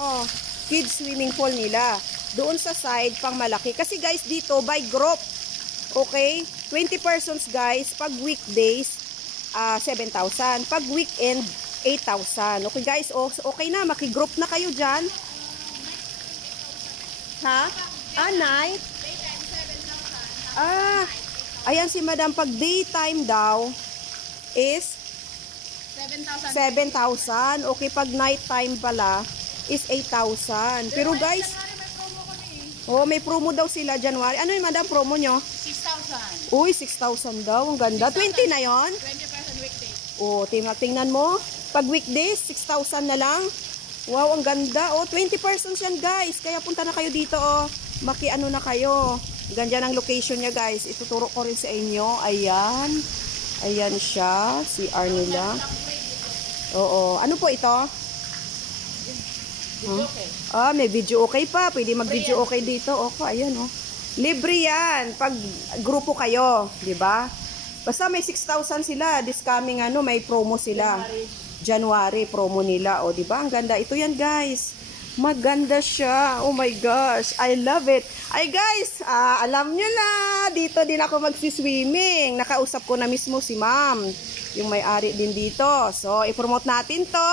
Oh, kids swimming pool nila. Doon sa side, pang malaki. Kasi guys, dito, by group. Okay? 20 persons guys. Pag weekdays, 7,000. Pag weekend, 8,000. Okay guys, okay na. Makigroup na kayo dyan. Ha? Night? Ayan si madam. Pag daytime daw, is 7,000. Okay, pag nighttime pala, is 8,000. Pero guys, may promo daw sila January. Ano yung madam promo nyo? 6,000. Uy, 6,000 daw. Ang ganda. 20 na yon. 20% weekdays. Tingnan mo. Pag weekdays, 6,000 na lang. Wow, ang ganda. 20 persons yan guys. Kaya punta na kayo dito. Maki-ano na kayo. Ganda ng location niya guys. Ituturo ko rin sa inyo. Ayan. Ayan siya. CR nila. Oo. Ano po ito? May video okay pa. Pwede mag-video okay dito. Ayan libre yan. Pag grupo kayo. Diba? Basta may 6,000 sila. This coming may promo sila. January promo nila. Diba? Ang ganda. Ito yan guys. Maganda siya. Oh my gosh. I love it. Ay guys, alam nyo na. Dito din ako magsiswimming. Nakausap ko na mismo si ma'am. Yung may-ari din dito. So, i-promote natin to.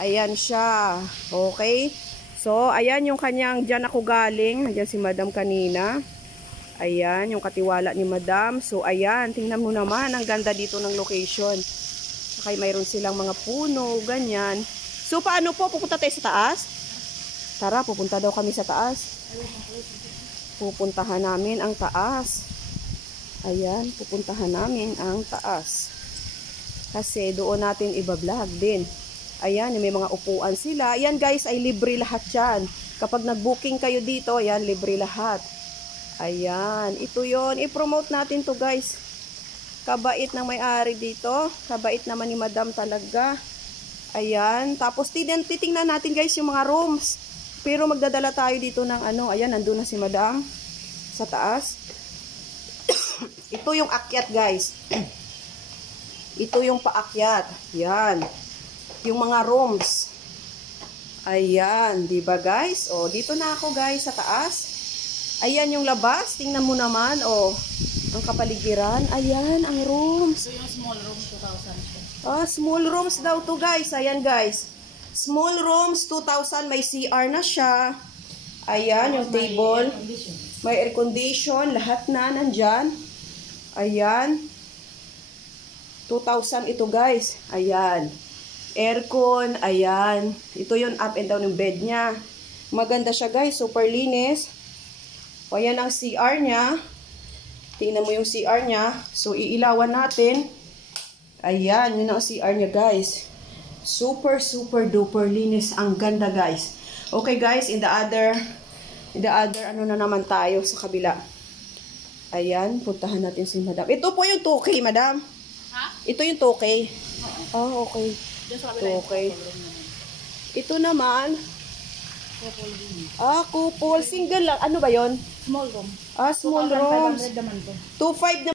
Ayan siya. Okay. So, ayan yung kanyang, dyan ako galing. Ayan si madam kanina. Ayan, yung katiwala ni madam. So, ayan. Tingnan mo naman. Ang ganda dito ng location. Okay, mayroon silang mga puno. Ganyan. So, paano po? Pupunta tayo sa taas? Tara, pupunta daw kami sa taas. Pupuntahan namin ang taas. Ayan, pupuntahan namin ang taas. Kasi doon natin iba-vlog din. Ayan, may mga upuan sila. Ayan guys, ay libre lahat yan. Kapag nag-booking kayo dito, ayan, libre lahat. Ayan, ito yon. I-promote natin to guys. Kabait ng may-ari dito. Kabait naman ni madam talaga. Ayan, tapos titingnan natin guys yung mga rooms. Pero magdadala tayo dito ng ayan, nandun na si madam. Sa taas. Ito yung akyat guys. Ito yung paakyat. Yan. Yung mga rooms. Ayan, 'di ba guys? Dito na ako guys sa taas. Ayan yung labas, tingnan mo naman ang kapaligiran. Ayan ang rooms. Ito yung small room 2,000. Small rooms daw to guys. Ayan guys. Small rooms 2,000, may CR na siya. Ayan yung table. May air condition, lahat na nandyan. Ayan. 2,000 ito guys. Ayan. Aircon, ayan. Ito yung up and down yung bed niya. Maganda siya guys, super linis. Ayan ang CR niya. Tingnan mo yung CR niya. So, iilawan natin. Ayan, yun ang CR niya guys. Super, super duper linis. Ang ganda guys. Okay guys, in the other, na naman tayo sa kabila. Ayan, puntahan natin si madam. Ito po yung 2K, madam. Ha? Ito yung 2K. Okay. Okay. Ito naman. Couple. Single lang. Ano ba yon? Small room. Small room. 2,500 naman to. 2,500 na